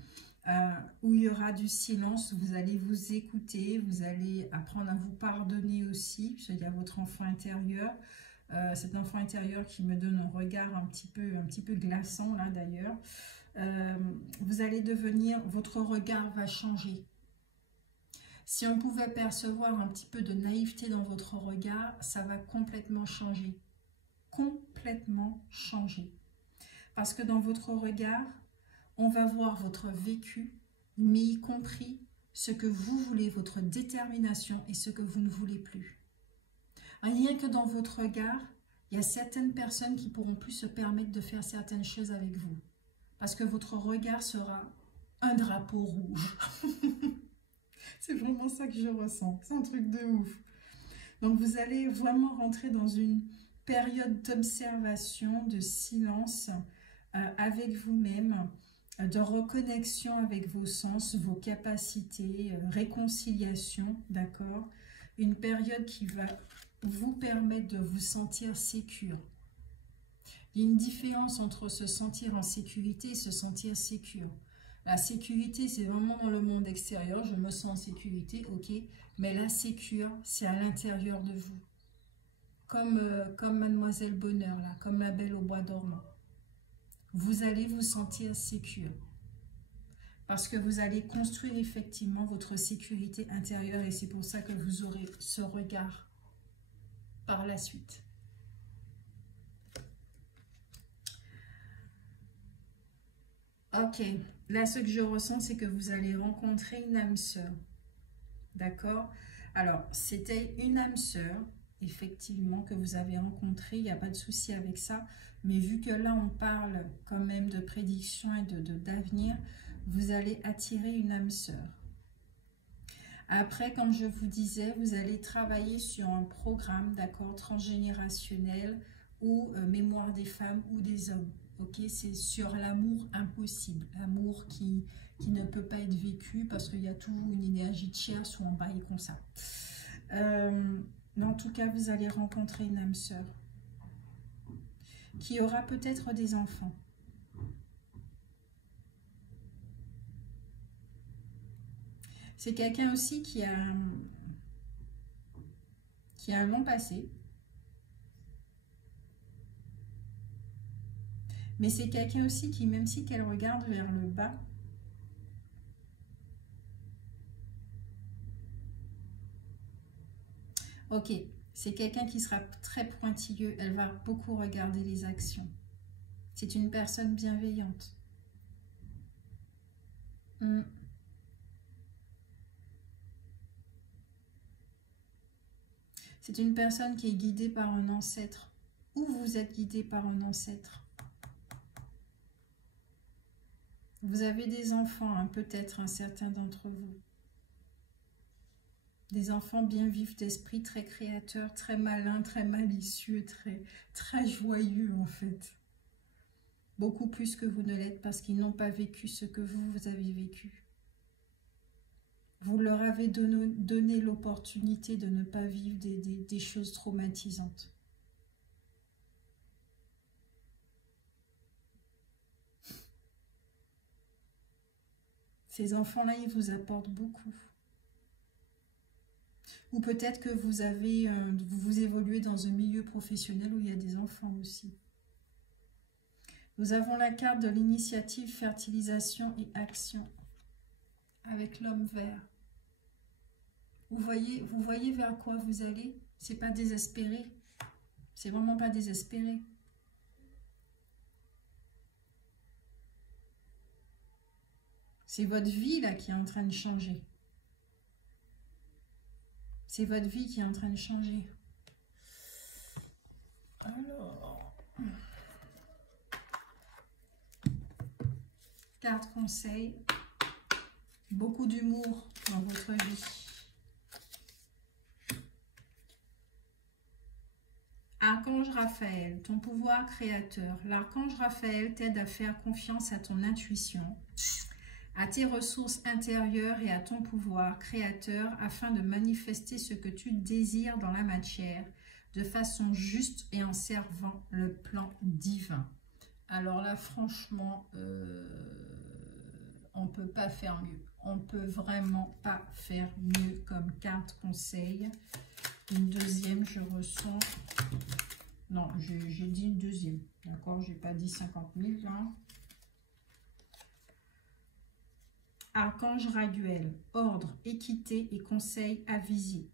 où il y aura du silence, vous allez vous écouter, vous allez apprendre à vous pardonner aussi, puisqu'il y a votre enfant intérieur, cet enfant intérieur qui me donne un regard un petit peu glaçant là d'ailleurs. Vous allez devenir, votre regard va changer. Si on pouvait percevoir un petit peu de naïveté dans votre regard, ça va complètement changer. Complètement changer. Parce que dans votre regard, on va voir votre vécu, mais y compris ce que vous voulez, votre détermination et ce que vous ne voulez plus. Rien que dans votre regard, il y a certaines personnes qui ne pourront plus se permettre de faire certaines choses avec vous. Parce que votre regard sera un drapeau rouge. C'est vraiment ça que je ressens. C'est un truc de ouf. Donc, vous allez vraiment rentrer dans une période d'observation, de silence avec vous-même, de reconnexion avec vos sens, vos capacités, réconciliation, d'accord? Une période qui va vous permettre de vous sentir sécure. Il y a une différence entre se sentir en sécurité et se sentir sécure. La sécurité, c'est vraiment dans le monde extérieur, je me sens en sécurité, ok, mais la sécure, c'est à l'intérieur de vous. Comme Mademoiselle Bonheur, là, comme la Belle au bois dormant. Vous allez vous sentir sécure. Parce que vous allez construire effectivement votre sécurité intérieure et c'est pour ça que vous aurez ce regard par la suite. Ok, là ce que je ressens c'est que vous allez rencontrer une âme sœur. D'accord? Alors, c'était une âme sœur, effectivement, que vous avez rencontrée, il n'y a pas de souci avec ça. Mais vu que là, on parle quand même de prédiction et d'avenir, vous allez attirer une âme sœur. Après, comme je vous disais, vous allez travailler sur un programme, d'accord, transgénérationnel ou mémoire des femmes ou des hommes. Ok, c'est sur l'amour impossible, l'amour qui ne peut pas être vécu parce qu'il y a toujours une énergie tierce ou en bail comme ça. Mais en tout cas, vous allez rencontrer une âme sœur qui aura peut-être des enfants. C'est quelqu'un aussi qui a un long passé. Mais c'est quelqu'un aussi qui, même si qu'elle regarde vers le bas, ok, c'est quelqu'un qui sera très pointilleux. Elle va beaucoup regarder les actions. C'est une personne bienveillante. C'est une personne qui est guidée par un ancêtre. Ou vous êtes guidé par un ancêtre. Vous avez des enfants, hein, peut-être un certain d'entre vous. Des enfants bien vifs d'esprit, très créateurs, très malins, très malicieux, très joyeux en fait. Beaucoup plus que vous ne l'êtes parce qu'ils n'ont pas vécu ce que vous avez vécu. Vous leur avez donné l'opportunité de ne pas vivre des choses traumatisantes. Ces enfants-là, ils vous apportent beaucoup. Ou peut-être que vous évoluez dans un milieu professionnel où il y a des enfants aussi. Nous avons la carte de l'initiative, fertilisation et action avec l'homme vert. Vous voyez vers quoi vous allez? C'est pas désespéré. C'est vraiment pas désespéré. C'est votre vie là qui est en train de changer. C'est votre vie qui est en train de changer. Alors, carte conseil. Beaucoup d'humour dans votre vie. Archange Raphaël, ton pouvoir créateur. L'archange Raphaël t'aide à faire confiance à ton intuition, à tes ressources intérieures et à ton pouvoir créateur afin de manifester ce que tu désires dans la matière de façon juste et en servant le plan divin. Alors là, franchement, on ne peut pas faire mieux. On ne peut vraiment pas faire mieux comme carte conseil. Une deuxième, je ressens... Non, j'ai dit une deuxième. D'accord, je n'ai pas dit 50 000 là. Archange Raguel, ordre, équité et conseil avisé.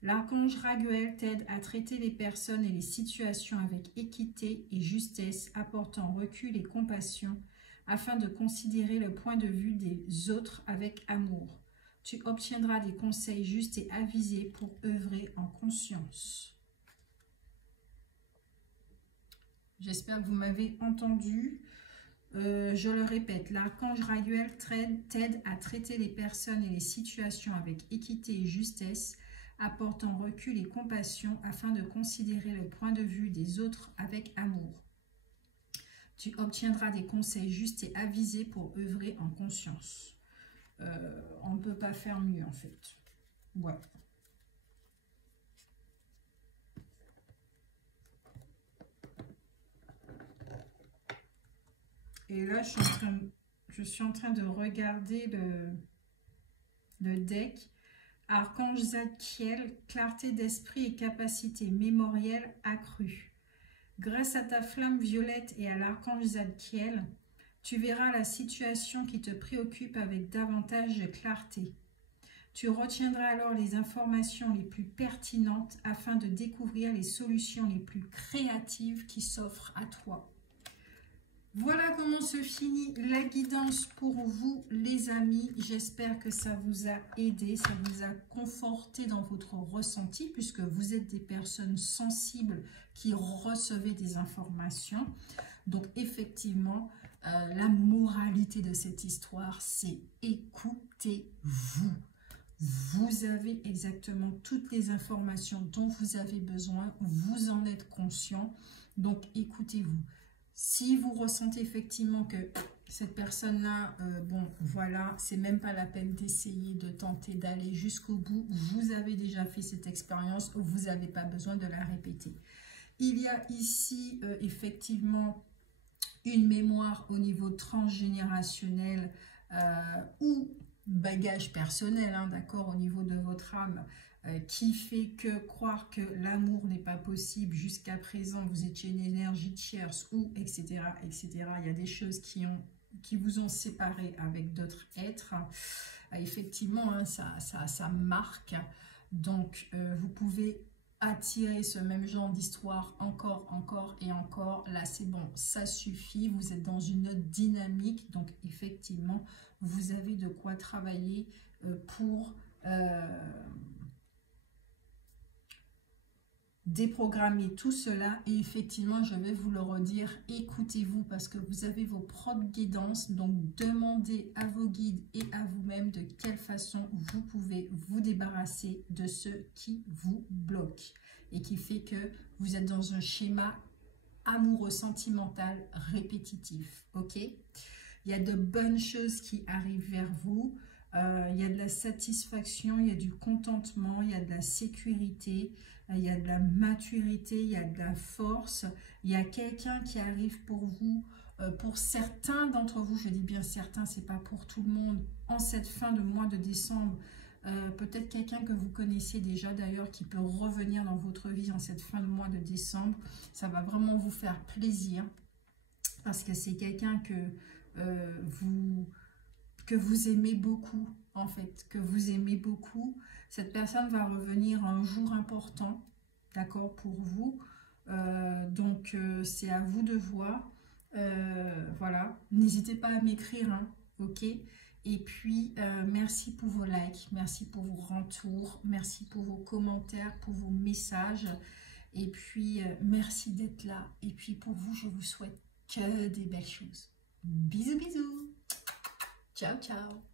L'archange Raguel t'aide à traiter les personnes et les situations avec équité et justesse, apportant recul et compassion, afin de considérer le point de vue des autres avec amour. Tu obtiendras des conseils justes et avisés pour œuvrer en conscience. J'espère que vous m'avez entendu. Je le répète, l'archange Raguel t'aide à traiter les personnes et les situations avec équité et justesse, apportant recul et compassion afin de considérer le point de vue des autres avec amour. Tu obtiendras des conseils justes et avisés pour œuvrer en conscience. On ne peut pas faire mieux en fait. Ouais. Et là, je suis en train de regarder le deck. Archange Zadkiel, clarté d'esprit et capacité mémorielle accrue. Grâce à ta flamme violette et à l'archange Zadkiel, tu verras la situation qui te préoccupe avec davantage de clarté. Tu retiendras alors les informations les plus pertinentes afin de découvrir les solutions les plus créatives qui s'offrent à toi. Voilà comment se finit la guidance pour vous, les amis. J'espère que ça vous a aidé, ça vous a conforté dans votre ressenti, puisque vous êtes des personnes sensibles qui recevez des informations. Donc, effectivement, la moralité de cette histoire, c'est écoutez-vous. Vous avez exactement toutes les informations dont vous avez besoin, vous en êtes conscient, donc écoutez-vous. Si vous ressentez effectivement que cette personne-là, bon, voilà, c'est même pas la peine d'essayer de tenter d'aller jusqu'au bout. Vous avez déjà fait cette expérience, vous n'avez pas besoin de la répéter. Il y a ici, effectivement, une mémoire au niveau transgénérationnel où bagage personnel, hein, d'accord, au niveau de votre âme, qui fait que croire que l'amour n'est pas possible jusqu'à présent, vous étiez une énergie tierce, ou etc., etc. Il y a des choses qui vous ont séparé avec d'autres êtres. Effectivement, hein, ça marque. Donc, vous pouvez attirer ce même genre d'histoire encore, encore et encore. Là, c'est bon, ça suffit. Vous êtes dans une autre dynamique. Donc, effectivement, vous avez de quoi travailler pour déprogrammer tout cela. Et effectivement, je vais vous le redire, écoutez-vous parce que vous avez vos propres guidances. Donc, demandez à vos guides et à vous-même de quelle façon vous pouvez vous débarrasser de ce qui vous bloque et qui fait que vous êtes dans un schéma amoureux sentimental répétitif. Ok? Il y a de bonnes choses qui arrivent vers vous. Il y a de la satisfaction, il y a du contentement, il y a de la sécurité, il y a de la maturité, il y a de la force. Il y a quelqu'un qui arrive pour vous, pour certains d'entre vous, je dis bien certains, c'est pas pour tout le monde, en cette fin de mois de décembre. Peut-être quelqu'un que vous connaissez déjà d'ailleurs qui peut revenir dans votre vie en cette fin de mois de décembre. Ça va vraiment vous faire plaisir parce que c'est quelqu'un que vous aimez beaucoup, en fait, que vous aimez beaucoup. Cette personne va revenir un jour important, d'accord, pour vous. Donc, c'est à vous de voir. Voilà, n'hésitez pas à m'écrire, hein, ok? Et puis, merci pour vos likes, merci pour vos retours, merci pour vos commentaires, pour vos messages. Et puis, merci d'être là. Et puis, pour vous, je vous souhaite que des belles choses. Bisous, bisous. Ciao, ciao.